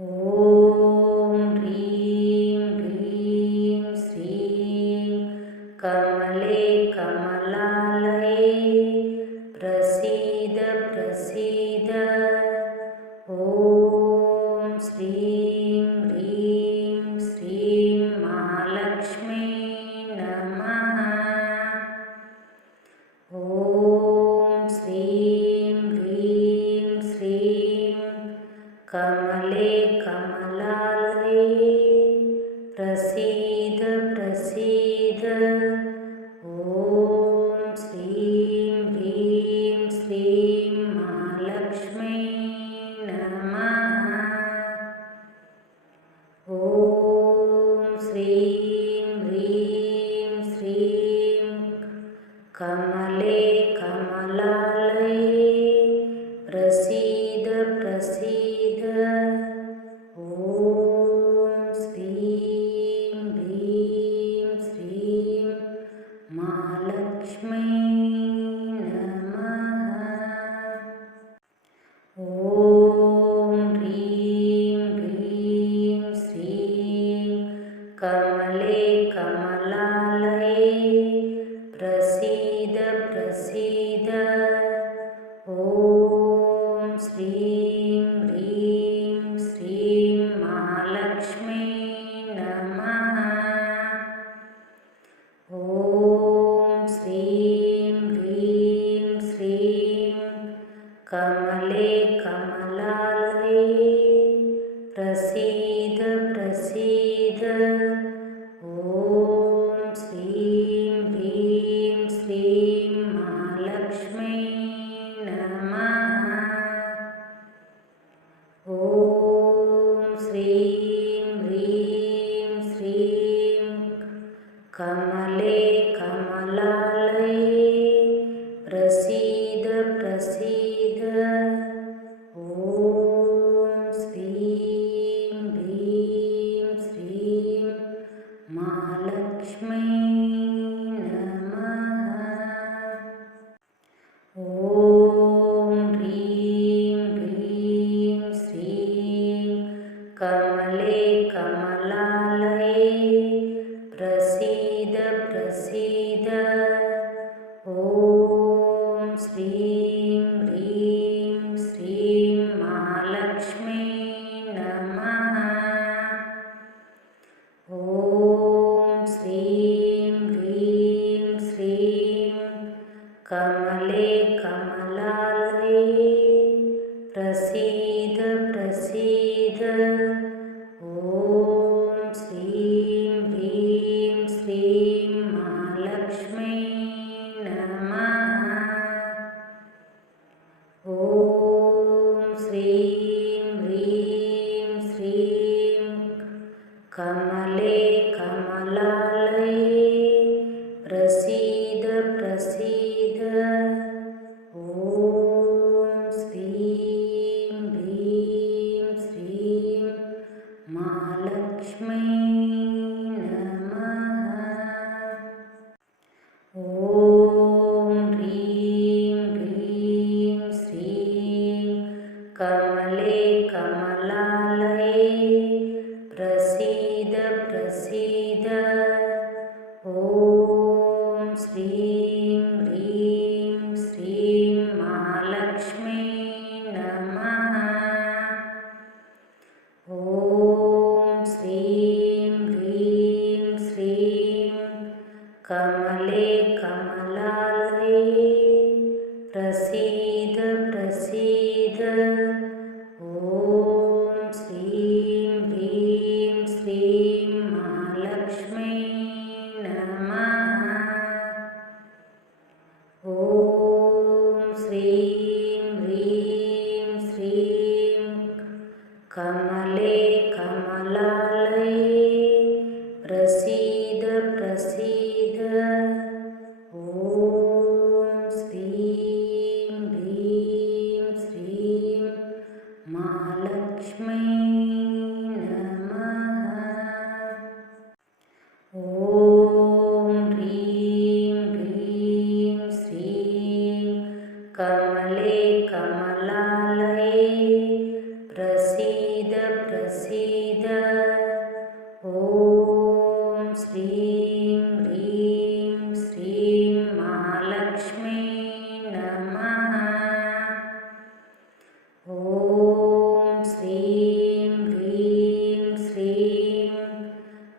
ॐ ह्रीं ह्रीं श्रीं कमले कमलालये प्रसीद प्रसीद। ॐ श्रीं ह्रीं श्रीं महालक्ष्मी नमः। ॐ श्रीं ह्रीं श्रीं कमले कमलालये प्रसीद प्रसीद। ॐ श्रीं ह्रीं श्रीं महालक्ष्मी नमः। ॐ श्रीं ह्रीं श्रीं कमले कमलालये प्रसीद प्रसीद। ॐ श्रीं ह्रीं श्रीं महालक्ष्मी नमः। ॐ ह्रीं ह्रीं श्रीं कमले कमलालये प्रसीद प्रसीद। ॐ श्रीं ह्रीं श्रीं महालक्ष्मी नमः। ॐ श्रीं ह्रीं श्रीं कमले कमलालये प्रसीद प्रसीद। ॐ श्रीं ह्रीं श्रीं महालक्ष्मी नमः। ॐ श्रीं ह्रीं श्रीं कमले कमलालये प्रसीद प्रसीद। ॐ श्रीं ह्रीं श्रीं महालक्ष्मी नमः। ॐ ह्रीं ह्रीं श्रीं कमले कमलालये प्रसीद प्रसीद। ॐ श्रीं ह्रीं श्रीं महालक्ष्मी नमः। ॐ श्रीं ह्रीं श्रीं कमले कमलालये प्रसीद प्रसीद। ॐ श्रीं ह्रीं श्रीं महालक्ष्मी नमः। ॐ श्रीं ह्रीं श्रीं कमले कमलालये प्रसीद प्रसीद। ॐ श्रीं ह्रीं श्रीं महालक्ष्मी नमः। ॐ ह्रीं ह्रीं श्रीं कमले कमलालये प्रसीद प्रसीद। ॐ श्रीं ह्रीं श्रीं महालक्ष्मी नमः। ॐ श्रीं ह्रीं श्रीं कमले कमलालये प्रसीद प्रसीद। ॐ श्रीं ह्रीं श्रीं महालक्ष्मी नमः। ॐ श्रीं ह्रीं श्रीं कमले कमलालये प्रसीद प्रसीद। ॐ श्रीं ह्रीं श्रीं महालक्ष्मी नमः। ॐ ह्रीं ह्रीं श्रीं कमले कमलालये प्रसीद प्रसीद ॐ श्रीं ह्रीं श्रीं महालक्ष्मी नमः। ॐ श्रीं ह्रीं श्रीं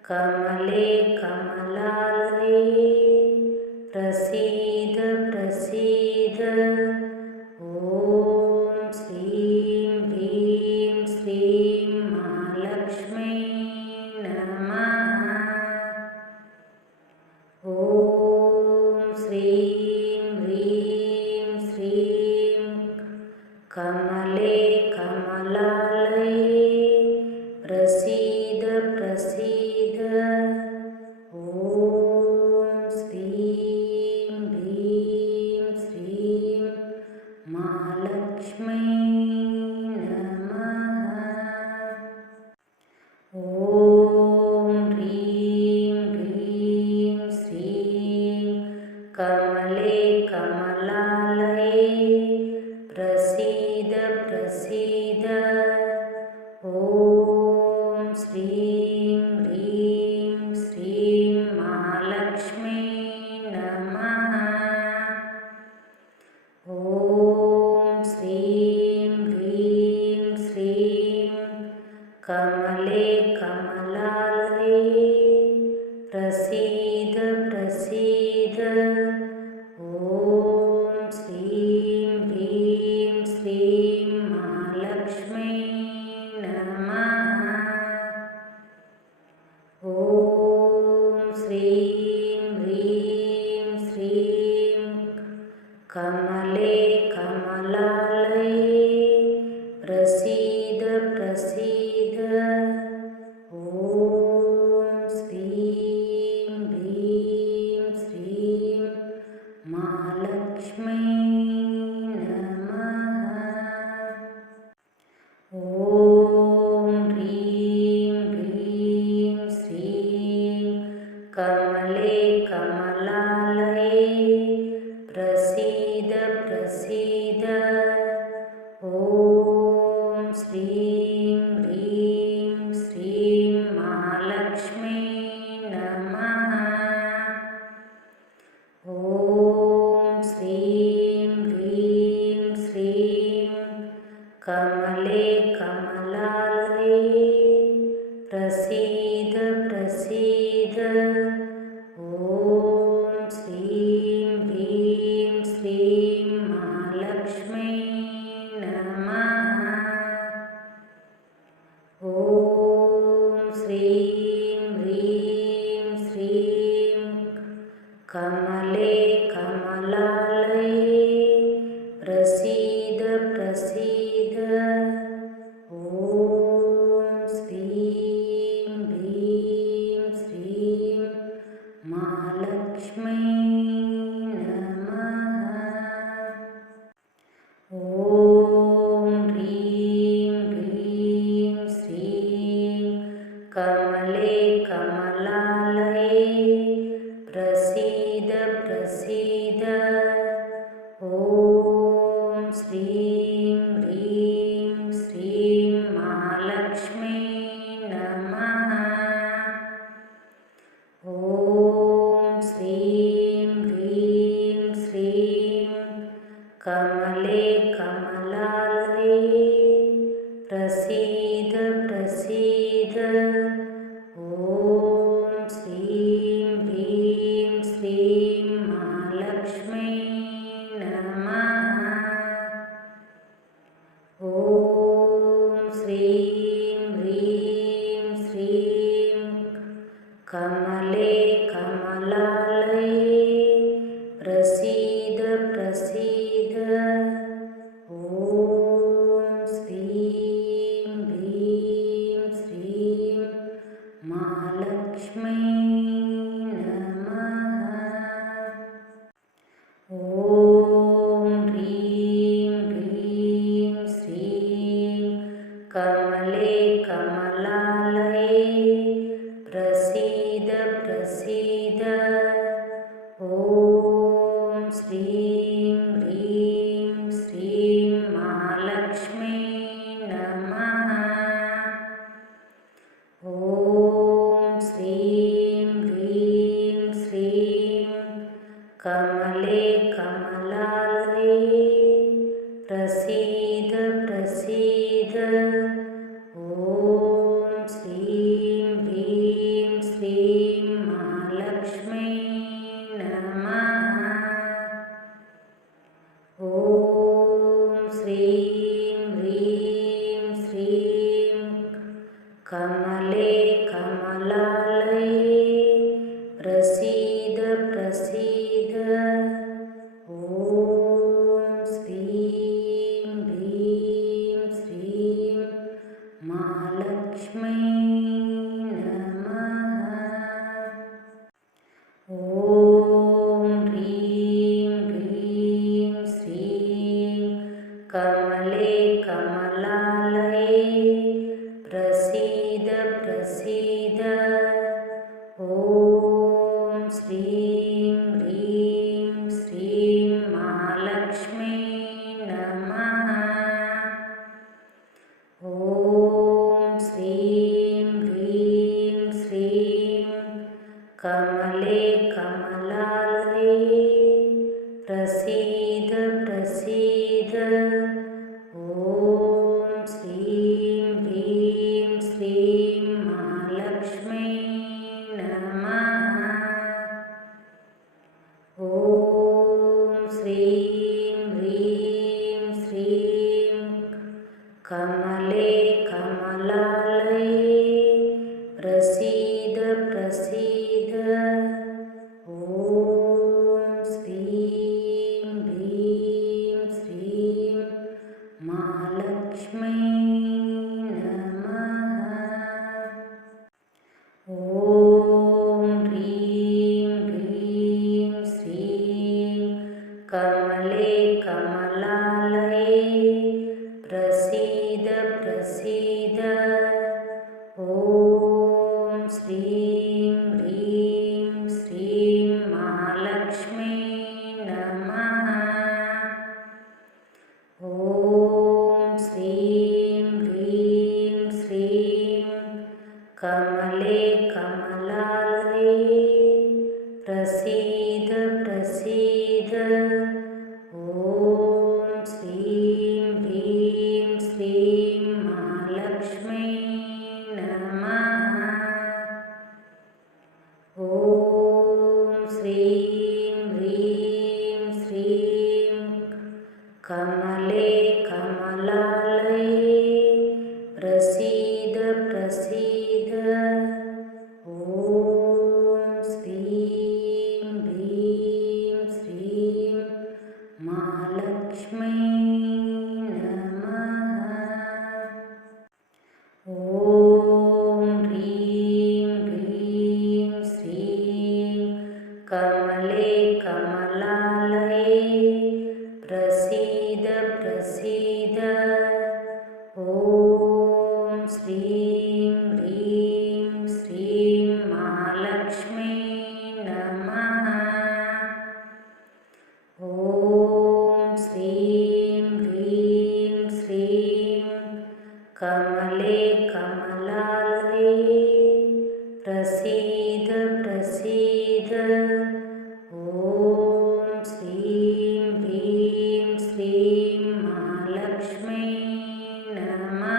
कमले कमलालये प्रसीद प्रसीद ॐ श्रीं ह्रीं श्रीं महालक्ष्मी नमः। ॐ श्रीं ह्रीं श्रीं कमले कमलालये प्रसीद प्रसीद ॐ श्रीं ह्रीं श्रीं महालक्ष्मी नमः। ॐ ह्रीं ह्रीं श्रीं कमले कमलालये प्रसीद प्रसीद ॐ श्रीं ह्रीं श्रीं महालक्ष्मी नमः। ॐ श्रीं ह्रीं श्रीं कमले कमलालये प्रसीद प्रसीद ॐ श्रीं ह्रीं श्रीं महालक्ष्मी नमः। ॐ श्रीं ह्रीं श्रीं कमले कमलालये प्रसीद प्रसीद ॐ श्रीं ह्रीं श्रीं महालक्ष्मी नमः। ॐ ह्रीं ह्रीं श्रीं कमले कमलालये प्रसीद प्रसीद ॐ श्रीं ह्रीं श्रीं महालक्ष्मी नमः। ॐ श्रीं ह्रीं श्रीं कमले कमलालये प्रसीद प्रसीद ॐ श्रीं ह्रीं श्रीं महालक्ष्मी नमः। ॐ श्रीं ह्रीं श्रीं कमले कमलालये प्रसीद प्रसीद ॐ श्रीं ह्रीं श्रीं महालक्ष्मी नमः। ॐ ह्रीं ह्रीं श्रीं कमले कमलालये प्रसीद प्रसीद ॐ श्रीं ह्रीं श्रीं महालक्ष्मी नमः। ॐ श्रीं ह्रीं श्रीं कमले कमलालये प्रसीद प्रसीद ॐ श्रीं ह्रीं श्रीं महालक्ष्मी नमः। ॐ श्रीं ह्रीं श्रीं कमले कमलालये प्रसीद प्रसीद ॐ श्रीं ह्रीं श्रीं महालक्ष्मी नमः। ॐ ह्रीं ह्रीं श्रीं कमले कमलालये प्रसीद प्रसीद ॐ श्रीं ह्रीं श्रीं महालक्ष्मी नमः। ॐ श्रीं ह्रीं श्रीं महालक्ष्म्यै नमः। ॐ श्रीं ह्रीं श्रीं कमले कमलालये प्रसीद प्रसीद। ॐ श्रीं ह्रीं श्रीं महालक्ष्म्यै नमः। ॐ ह्रीं ह्रीं श्रीं कमले कमलालये प्रसीद प्रसीद। ॐ श्रीं ह्रीं श्रीं महालक्ष्म्यै नमः। ॐ श्रीं ह्रीं श्रीं कमले कमलालये प्रसीद प्रसीद। ॐ श्रीं ह्रीं श्रीं महालक्ष्म्यै नमः। ॐ श्रीं ह्रीं श्रीं कमले कमलालये प्रसीद प्रसीद। ॐ श्रीं ह्रीं श्रीं महालक्ष्म्यै नमः। ॐ ह्रीं ह्रीं श्रीं कमले कमलालये प्रसीद प्रसीद। ॐ श्रीं ह्रीं श्रीं महालक्ष्म्यै नमः। ॐ श्रीं ह्रीं श्रीं कमले कमलालये प्रसीद प्रसीद। ॐ श्रीं ह्रीं श्रीं महालक्ष्म्यै नमः। ॐ श्रीं ह्रीं श्रीं कमले कमलालये प्रसीद प्रसीद। ॐ श्रीं ह्रीं श्रीं महालक्ष्म्यै नमः। ॐ ह्रीं ह्रीं श्रीं कमले कमलालये प्रसीद प्रसीद। ॐ श्रीं ह्रीं श्रीं महालक्ष्म्यै नमः। ॐ श्रीं ह्रीं श्रीं कमले कमलालये प्रसीद प्रसीद। ॐ श्रीं ह्रीं श्रीं महालक्ष्म्यै नमः।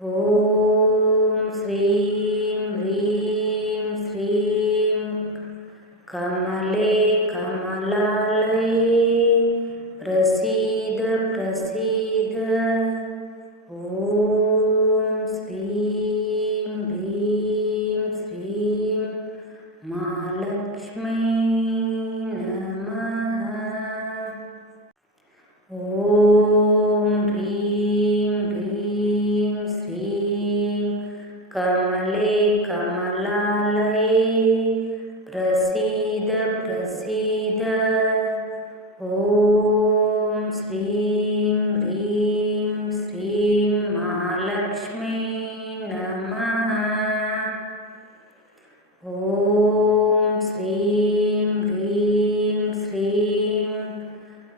ॐ श्रीं ह्रीं श्रीं कमले कमलालये प्रसीद प्रसीद। ॐ श्रीं ह्रीं श्रीं महालक्ष्म्यै नमः। ॐ ह्रीं ह्रीं श्रीं कमले कमलालये प्रसीद प्रसीद। ॐ श्रीं ह्रीं श्रीं महालक्ष्म्यै नमः। ॐ श्रीं ह्रीं श्रीं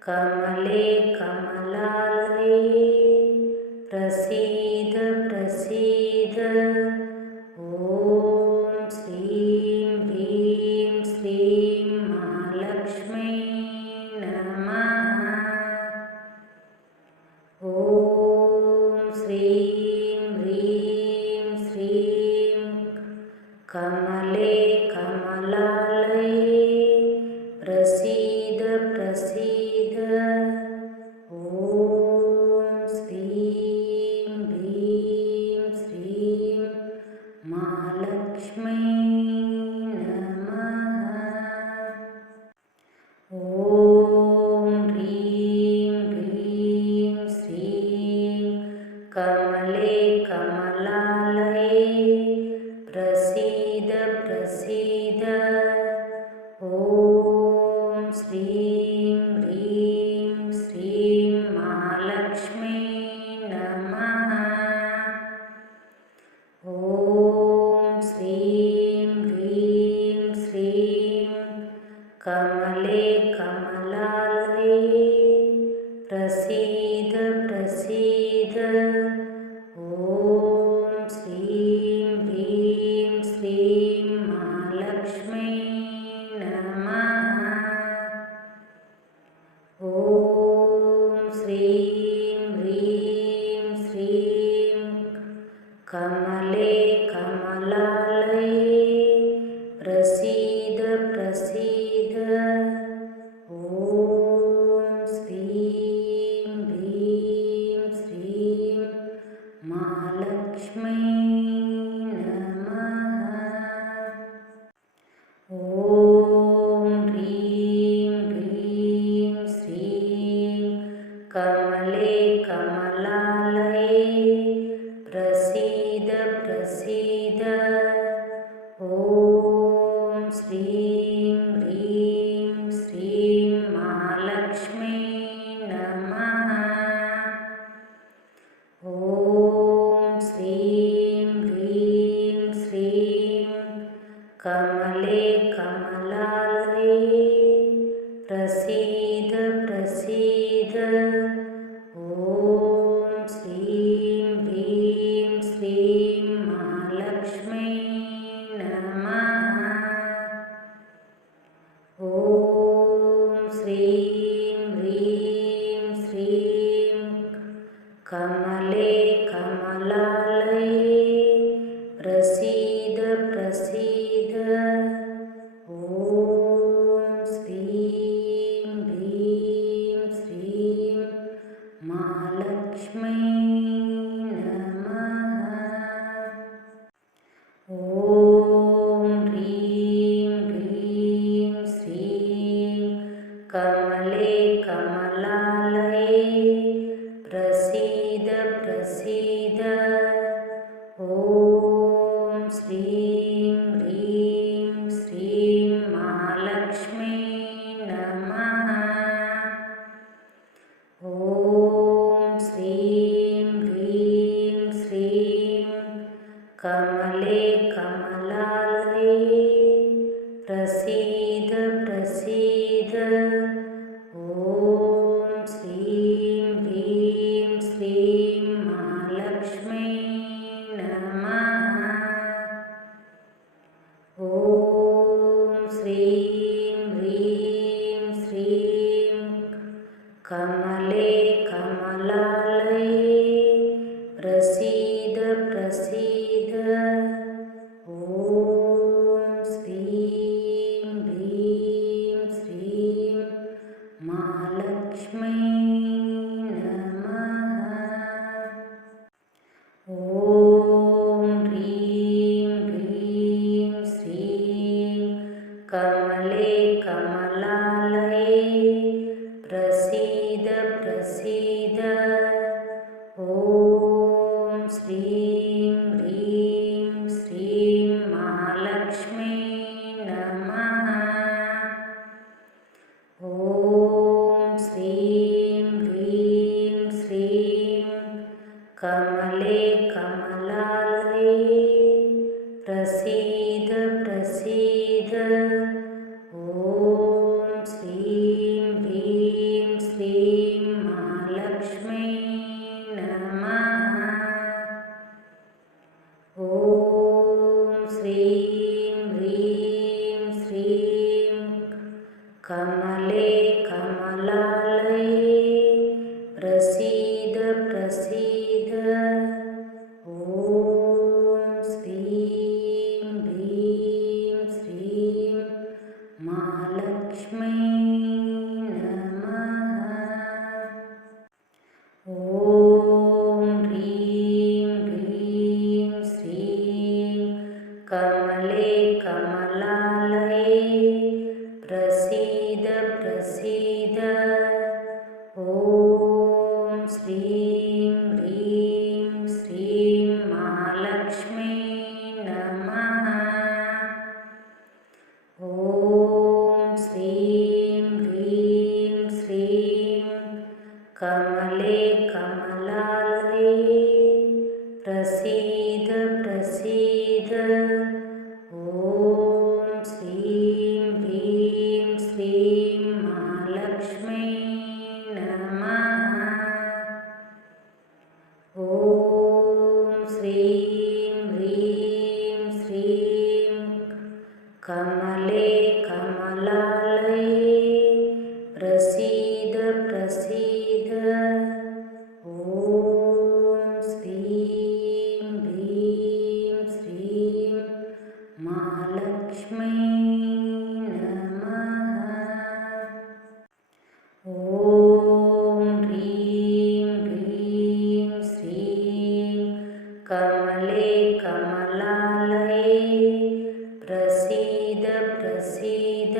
कमले कमलालये प्रसीद प्रसीद। ॐ श्रीं ह्रीं श्रीं महालक्ष्म्यै नमः। ॐ कमले कमलालये प्रसीद प्रसीद। ॐ श्रीं ह्रीं श्रीं महालक्ष्मी नमः। ॐ श्रीं ह्रीं श्रीं कमले कमलालये प्रसीद प्रसीद। ॐ श्रीं ह्रीं श्रीं महालक्ष्मी नमः। ॐ श्रीं ह्रीं श्रीं कमले कमलालये प्रसीद प्रसीद। ॐ श्रीं ह्रीं श्रीं महालक्ष्मी नमः। ॐ ह्रीं ह्रीं श्रीं कमले कमलालये प्रसीद प्रसीद। ॐ श्रीं ह्रीं श्रीं महालक्ष्मी नमः। ॐ श्रीं ह्रीं श्रीं कमले कमलालये प्रसीद प्रसीद। ॐ श्रीं ह्रीं श्रीं महालक्ष्मी नमः। ॐ श्रीं ह्रीं श्रीं कमले कमलालये प्रसीद प्रसीद। ॐ श्रीं ह्रीं श्रीं महालक्ष्मी नमः। ॐ ह्रीं ह्रीं श्रीं कमले कमलालये प्रसीद प्रसीद। ॐ श्रीं ह्रीं श्रीं महालक्ष्मी नमः। ॐ श्रीं ह्रीं श्रीं कमले कमलालये प्रसीद प्रसीद। ॐ श्रीं ह्रीं श्रीं महालक्ष्मी नमः। ॐ श्रीं ह्रीं श्रीं कमले कमलालये प्रसीद प्रसीद। ॐ श्रीं ह्रीं श्रीं महालक्ष्मी नमः। ॐ ह्रीं ह्रीं श्रीं कमले कमलालये प्रसीद प्रसीद। ॐ श्रीं ह्रीं श्रीं महालक्ष्मी नमः। ॐ श्रीं ह्रीं श्रीं कमले कमलालये प्रसीद प्रसीद। ॐ श्रीं ह्रीं श्रीं महालक्ष्मी नमः। ॐ श्रीं ह्रीं श्रीं कमले कमलालये प्रसीद प्रसीद। ॐ श्रीं ॐ श्रीं ह्रीं श्रीं कमले कमलालये प्रसीद प्रसीद। ॐ श्रीं ह्रीं श्रीं महालक्ष्मी नमः। ॐ ह्रीं ह्रीं श्रीं कमले कमलालये प्रसीद प्रसीद।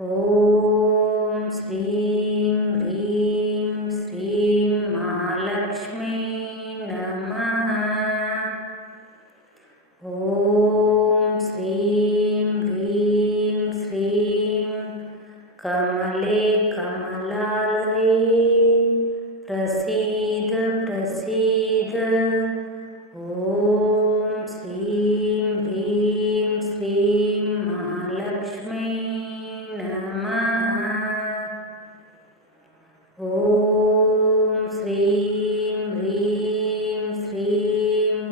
ॐ श्रीं ह्रीं श्रीं महालक्ष्मी नमः। ॐ श्रीं ह्रीं श्रीं कमले कमलालये प्रसीद प्रसीद। ॐ श्रीं ह्रीं श्रीं महालक्ष्मी नमः। ॐ श्रीं ह्रीं श्रीं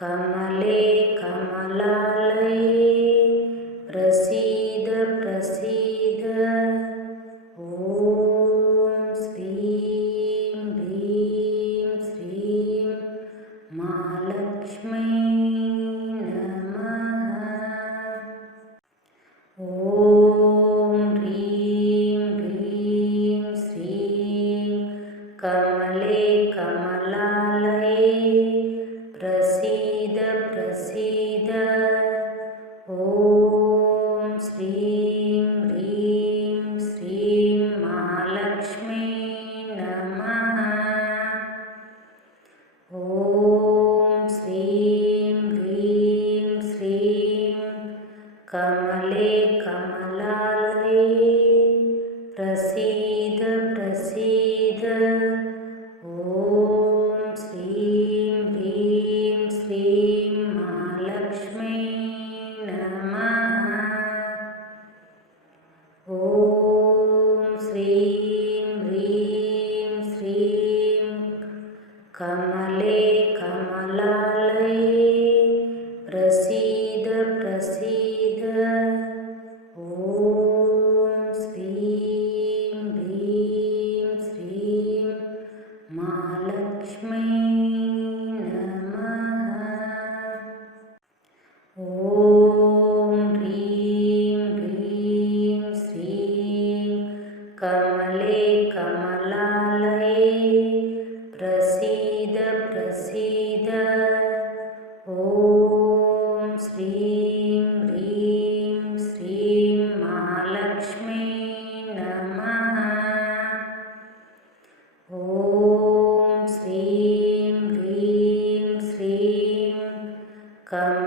कमले कमलालये प्रसीद प्रसीद। ॐ श्रीं ह्रीं श्रीं महालक्ष्मी नमः। ॐ ह्रीं ह्रीं श्रीं कमले कमलालये प्रसीद प्रसीद। ॐ श्रीं ह्रीं श्रीं महालक्ष्मी नमः। ॐ श्रीं ह्रीं श्रीं कमले कमलालये प्रसीद प्रसीद। ॐ श्रीं ह्रीं श्रीं महालक्ष्मी नमः। ॐ श्रीं ह्रीं श्रीं कमले कमलालये प्रसीद प्रसीद। ॐ श्रीं ह्रीं श्रीं महालक्ष्मी नमः। ॐ ह्रीं ह्रीं श्रीं कमले कमलालये प्रसीद प्रसीद। ॐ श्रीं ह्रीं श्रीं महालक्ष्मी नमः। ॐ श्रीं ह्रीं श्रीं कमले